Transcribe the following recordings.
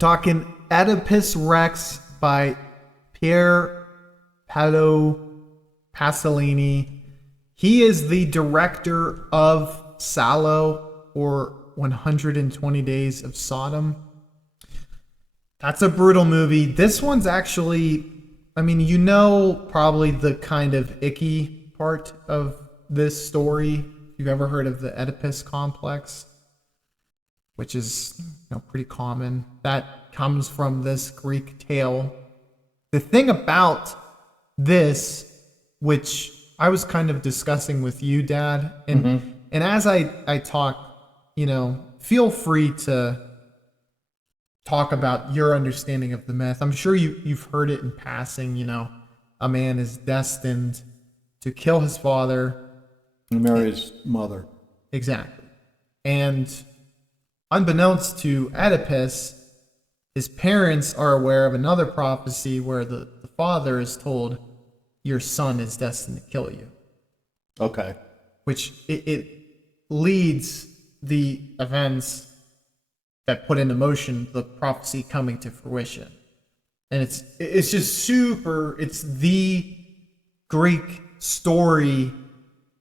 talking Oedipus Rex by Pier Paolo Pasolini. He is the director of Salò, or 120 Days of Sodom. That's a brutal movie. This one's actually, I mean, you know, probably the kind of icky part of this story. If you've ever heard of the Oedipus complex, which is, you know, pretty common. That comes from this Greek tale. The thing about this, which I was kind of discussing with you, Dad, and as I talk, you know, feel free to talk about your understanding of the myth. I'm sure you've heard it in passing, you know, a man is destined to kill his father and marry his mother. Exactly. And unbeknownst to Oedipus, his parents are aware of another prophecy where the father is told, your son is destined to kill you. Okay. Which it leads the events that put into motion the prophecy coming to fruition. And it's just super, it's the Greek story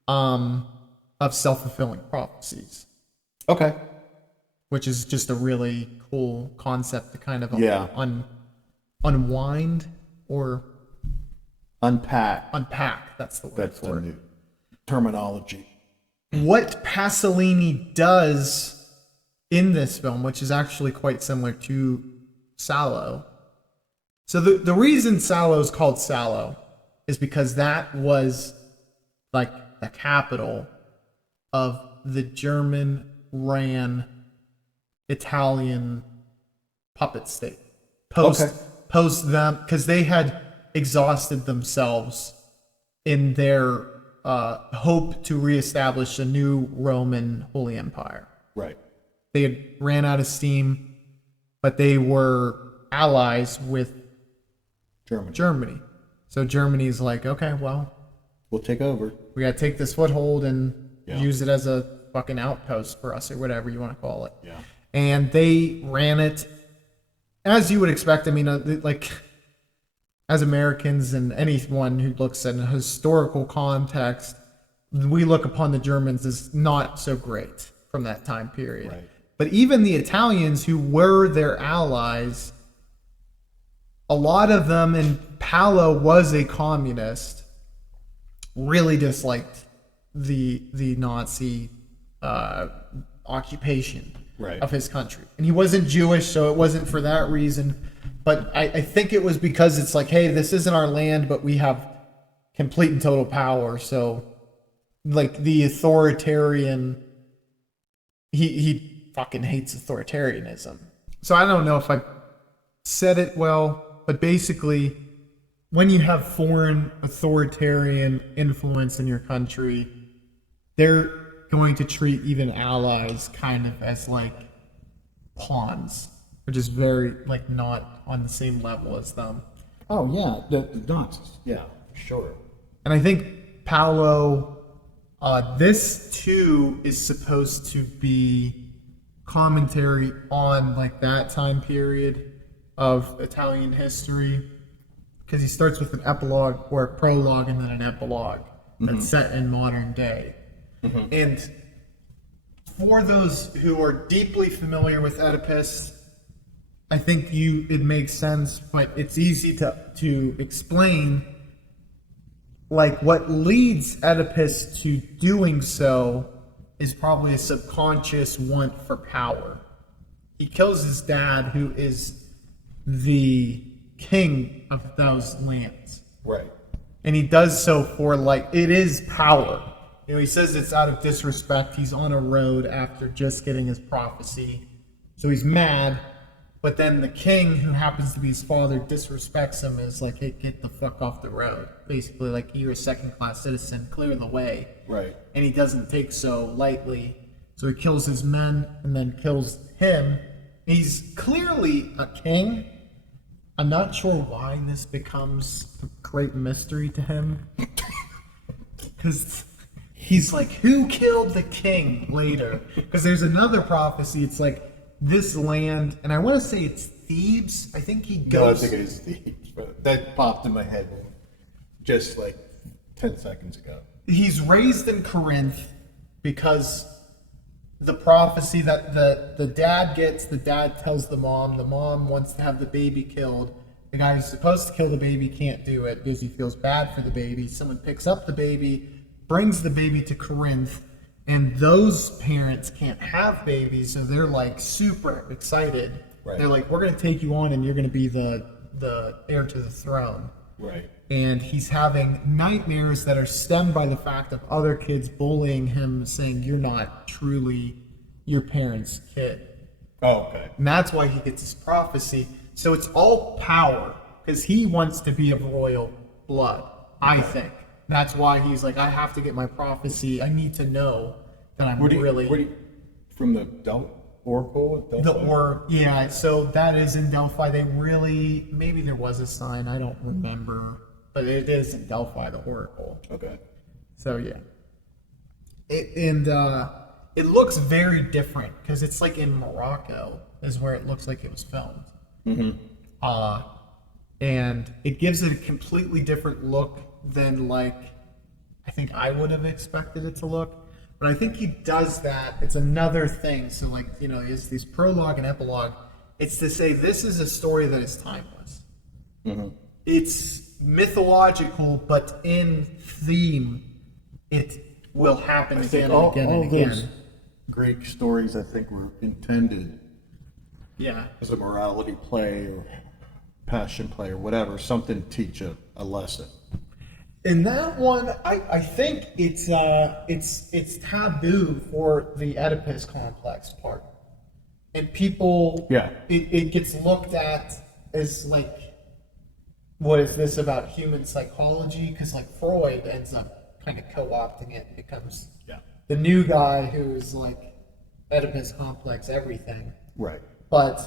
of self-fulfilling prophecies. Okay. Which is just a really cool concept to kind of unwind or unpack. That's the word. That's the new terminology. What Pasolini does in this film, which is actually quite similar to Salò. So the reason Salò is called Salò is because that was like the capital of the German-ran Italian puppet state. Post them, because they had exhausted themselves in their hope to reestablish a new Roman Holy Empire. Right. They had ran out of steam, but they were allies with Germany. So Germany's like, okay, well, we'll take over. We got to take this foothold and use it as a fucking outpost for us, or whatever you want to call it. Yeah. And they ran it as you would expect. I mean, like, as Americans and anyone who looks at a historical context, we look upon the Germans as not so great from that time period. Right. But even the Italians, who were their allies, a lot of them, and Paolo was a communist, really disliked the Nazi occupation of his country. And he wasn't Jewish, so it wasn't for that reason. But I think it was because it's like, hey, this isn't our land, but we have complete and total power. So, like, the authoritarian, he fucking hates authoritarianism. So I don't know if I said it well, but basically, when you have foreign authoritarian influence in your country, they're going to treat even allies kind of as like pawns, which is very, like, not on the same level as them. Oh yeah, the Nazis. Yeah, sure. And I think Paolo, this too is supposed to be commentary on like that time period of Italian history, because he starts with an epilogue or a prologue and then an epilogue that's set in modern day. And for those who are deeply familiar with Oedipus, I think it makes sense, but it's easy to explain. Like, what leads Oedipus to doing so is probably a subconscious want for power. He kills his dad, who is the king of those lands. Right. And he does so for, like, it is power. You know, he says it's out of disrespect. He's on a road after just getting his prophecy. So he's mad. But then the king, who happens to be his father, disrespects him, is like, hey, get the fuck off the road. Basically, like, you're a second-class citizen, clear the way. Right. And he doesn't take so lightly. So he kills his men and then kills him. He's clearly a king. I'm not sure why this becomes a great mystery to him. Because he's like, who killed the king later? Because there's another prophecy. It's like, this land, and I want to say it's Thebes. I think he No, I goes. think it is Thebes, but that popped in my head just like 10 seconds ago. He's raised in Corinth because the prophecy that the dad gets, the dad tells the mom wants to have the baby killed. The guy who's supposed to kill the baby can't do it because he feels bad for the baby. Someone picks up the baby, brings the baby to Corinth, and those parents can't have babies, so they're like super excited. Right. They're like, we're going to take you on and you're going to be the heir to the throne. Right. And he's having nightmares that are stemmed by the fact of other kids bullying him, saying, you're not truly your parents' kid. Oh, okay. And that's why he gets his prophecy. So it's all power, because he wants to be of royal blood, I think. That's why he's like, I have to get my prophecy. I need to know that I'm from the Oracle? Yeah, so that is in Delphi. Maybe there was a sign, I don't remember. But it is in Delphi, the Oracle. Okay. So yeah. It looks very different, because it's like in Morocco is where it looks like it was filmed. Mm-hmm. And it gives it a completely different look than like I think I would have expected it to look. But I think he does that. It's another thing. So like, is this prologue and epilogue. It's to say this is a story that is timeless. Mm-hmm. It's mythological, but in theme, it will happen again and again and again. Those Greek stories, I think, were intended as a morality play or passion play or whatever, something to teach a lesson. In that one, I think it's taboo for the Oedipus complex part, and people it gets looked at as like, what is this about human psychology? Because like Freud ends up kind of co-opting it and becomes the new guy who's like Oedipus complex everything. Right. But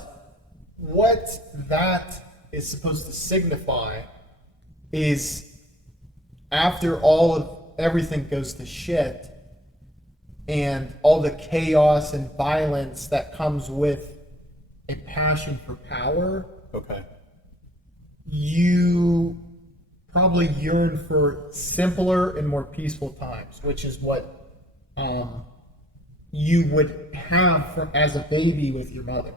what that is supposed to signify is, after everything goes to shit and all the chaos and violence that comes with a passion for power, you probably yearn for simpler and more peaceful times, which is what you would have as a baby with your mother.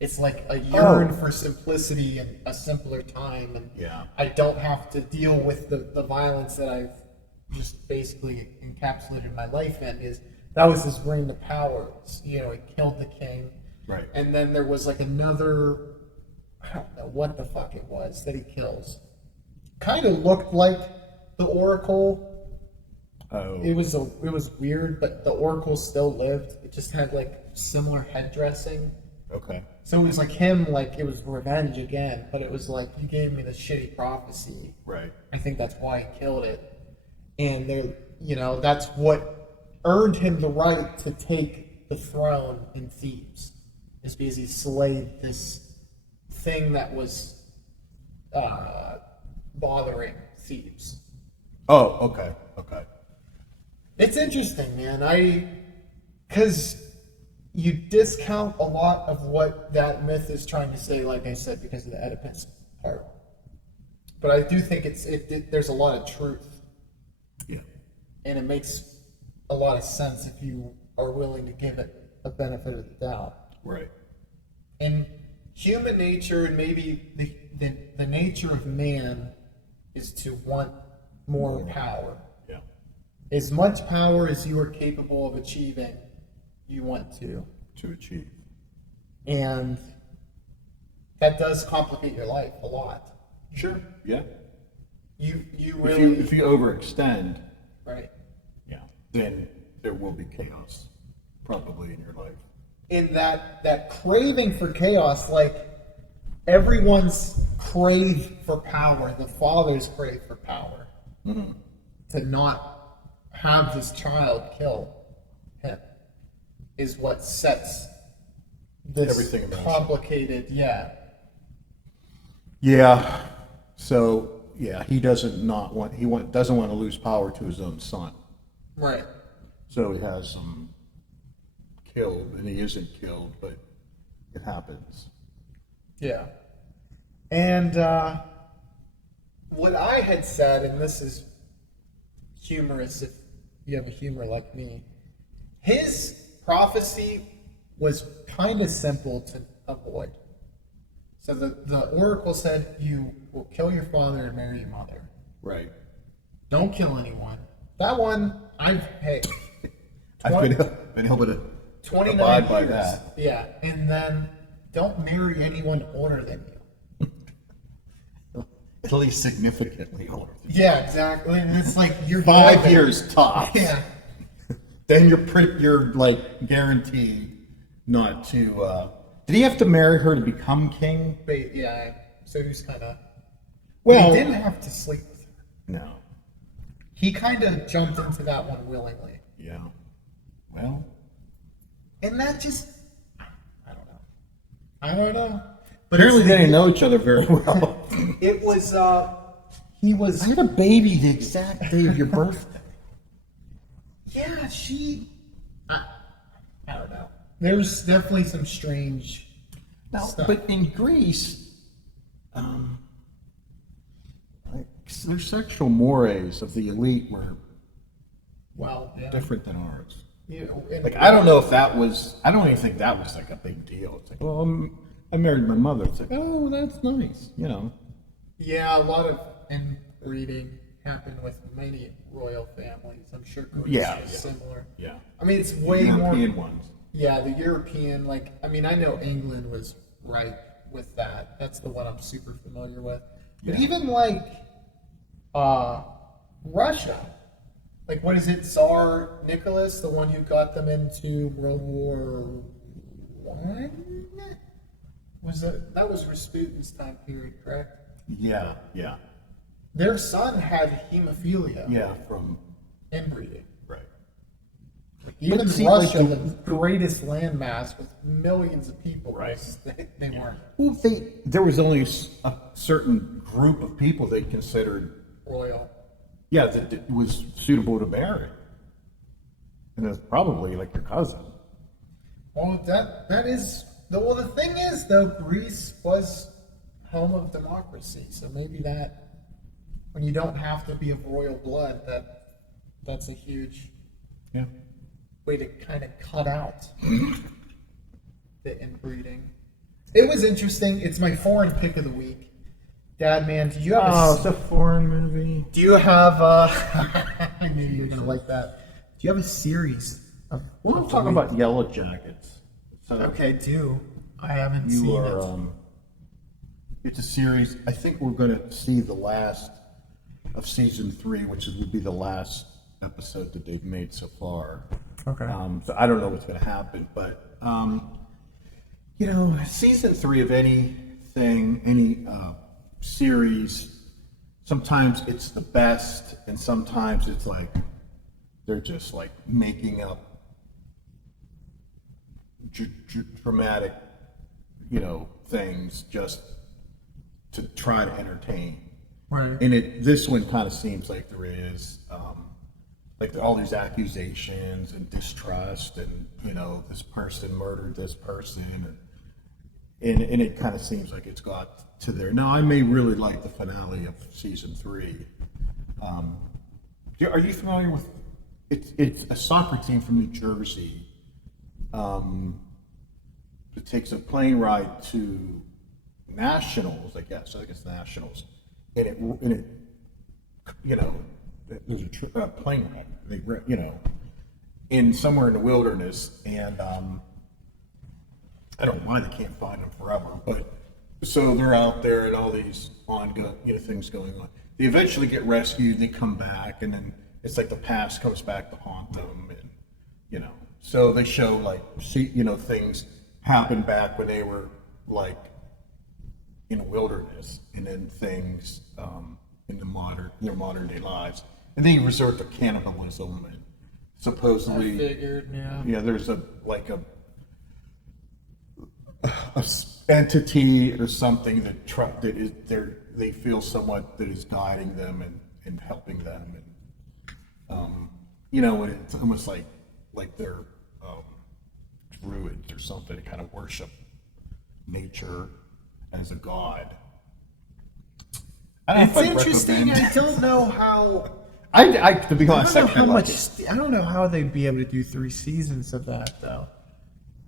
It's like a yearn for simplicity and a simpler time, and I don't have to deal with the violence that I've just basically encapsulated my life in. That was his reign to power. It killed the king, right? And then there was like another, I don't know what the fuck it was that he kills. Kind of looked like the Oracle. Oh, it was weird, but the Oracle still lived. It just had like similar head dressing. Okay. So it was like him, like it was revenge again, but it was like, you gave me the shitty prophecy. Right. I think that's why he killed it. And that's what earned him the right to take the throne in Thebes. Is because he slayed this thing that was bothering Thebes. Oh, okay. It's interesting, man. Because you discount a lot of what that myth is trying to say, like I said, because of the Oedipus part. But I do think there's a lot of truth. Yeah. And it makes a lot of sense if you are willing to give it a benefit of the doubt. Right. And human nature, and maybe the nature of man, is to want more power. Yeah. As much power as you are capable of achieving, you want to achieve. And that does complicate your life a lot. Sure. Yeah. You really, if you overextend, right? Yeah. Then there will be chaos, probably, in your life. In that craving for chaos, like everyone's crave for power, the father's crave for power, to not have this child kill him, is what sets this everything complicated. Yeah. So he doesn't want to lose power to his own son. Right. So he has him killed, and he isn't killed, but it happens. Yeah. And what I had said, and this is humorous if you have a humor like me, his prophecy was kind of simple to avoid. So the oracle said, you will kill your father and marry your mother. Right. Don't kill anyone. That one, I've been able to 29 abide by years. that. Yeah, and then don't marry anyone older than you. At least significantly older. Yeah, exactly. And it's like you're 5 years tops. Yeah. Then you're like guaranteed not to. Did he have to marry her to become king? But yeah, so he was kind of. Well, he didn't have to sleep with her. No. He kind of jumped into that one willingly. Yeah. Well. And that just, I don't know. But Apparently they didn't know each other very well. It was, He was. I had a baby the exact day of your birthday. Yeah, I don't know. There's definitely some strange stuff. But in Greece, like, their sexual mores of the elite were different than ours. Like, I don't know if that was. I don't even think that was like a big deal. It's like, well, I married my mother. It's like, oh, that's nice, you know. Yeah, a lot of inbreeding happened with many royal families. I'm sure Greece is similar. Yeah. I mean, it's way European more. ones. Yeah, the European, like, I mean, I know England was right with that. That's the one I'm super familiar with. But even like Russia, like, what is it, Tsar Nicholas, the one who got them into World War I? That was Rasputin's time period, correct? Yeah, yeah. Their son had hemophilia. Yeah, from inbreeding. Right. Even Russia, the greatest landmass with millions of people, right? They weren't. Well, there was only a certain group of people they considered royal. Yeah, that was suitable to marry, and it's probably like your cousin. Well, that is the thing is though, Greece was home of democracy, so maybe that when you don't have to be of royal blood, that's a huge way to kind of cut out the inbreeding. It was interesting. It's my foreign pick of the week. Dad, man, do you have it's a foreign movie. Do you have I knew you were gonna like that. Do you have a series of We'll talk about Yellowjackets. So okay, I haven't seen it. It's a series. I think we're gonna see the last of season 3, which would be the last episode that they've made so far. Okay. So I don't know what's gonna happen, but season 3 of anything, any series, sometimes it's the best, and sometimes it's like they're just like making up dramatic, things just to try to entertain. Right. And this one kind of seems like there is like all these accusations and distrust, and this person murdered this person, and it kind of seems like it's got to there. Now, I may really like the finale of season 3. Are you familiar with? It's a soccer team from New Jersey. It takes a plane ride to Nationals, I guess. I think it's Nationals, and it there's a plane ride. In somewhere in the wilderness, and I don't know why they can't find them forever, but so they're out there and all these ongoing things going on. They eventually get rescued, they come back, and then it's like the past comes back to haunt them, and so they show like things happen back when they were like in a wilderness, and then things in their modern day lives, and they resort to cannibalism, and supposedly I figured, there's a entity or something they feel somewhat that is guiding them and helping them, and it's almost like they're druids or something to kind of worship nature, as a god. It's interesting. I don't know how. I to be honest, I don't know how much. I don't know how they'd be able to do 3 seasons of that though.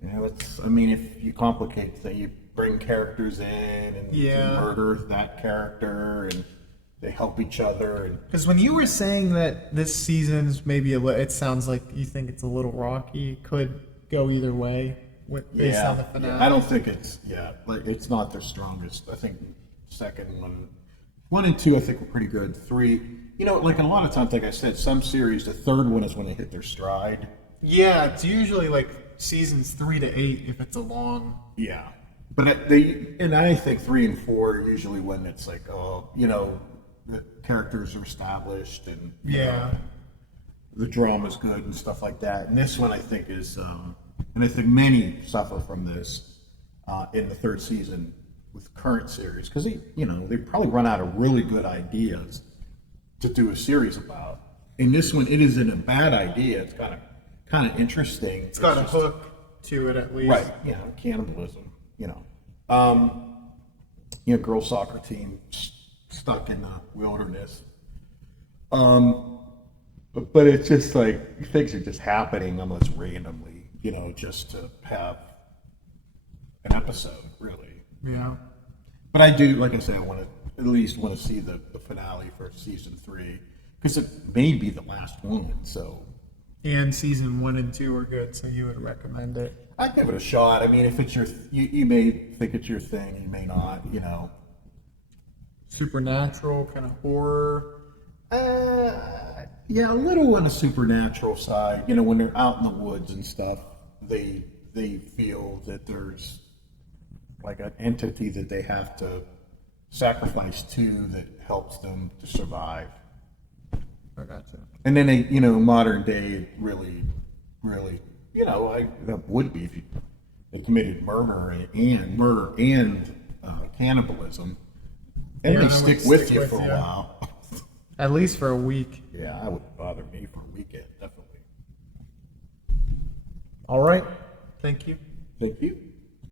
Yeah, I mean, if you complicate things, you bring characters in and you murder that character, and they help each other. And because when you were saying that this season's maybe it sounds like you think it's a little rocky. It could go either way based on the finale. I don't think like it's not their strongest. I think second one and 2, I think were pretty good. 3, like a lot of times, like I said, some series, the third one is when they hit their stride. Yeah, it's usually like seasons 3 to 8 if it's a long. Yeah, but I think 3 and 4 are usually when it's like, the characters are established and the drama's good and stuff like that. And this one I think is, and I think many suffer from this in the third season with current series because they probably run out of really good ideas to do a series about. In this one, it isn't a bad idea. It's kind of interesting. It's got a hook to it at least. Right. Cannibalism. Girls soccer team stuck in the wilderness. But it's just like things are just happening almost randomly, just to have an episode, really. Yeah. But I do, like I said, I at least want to see the finale for season 3 because it may be the last one. So. And season 1 and 2 are good, so you would recommend it. I'd give it a shot. I mean, if it's you may think it's your thing, you may not. Supernatural, kind of horror. Yeah, a little on the supernatural side. When they're out in the woods and stuff, they feel that there's like an entity that they have to sacrifice to that helps them to survive. I gotcha. And then they, modern day, really, that would be if they committed murder and cannibalism. And they stick with you for a while. At least for a week. Yeah, that would bother me for a weekend, definitely. All right. Thank you. Thank you.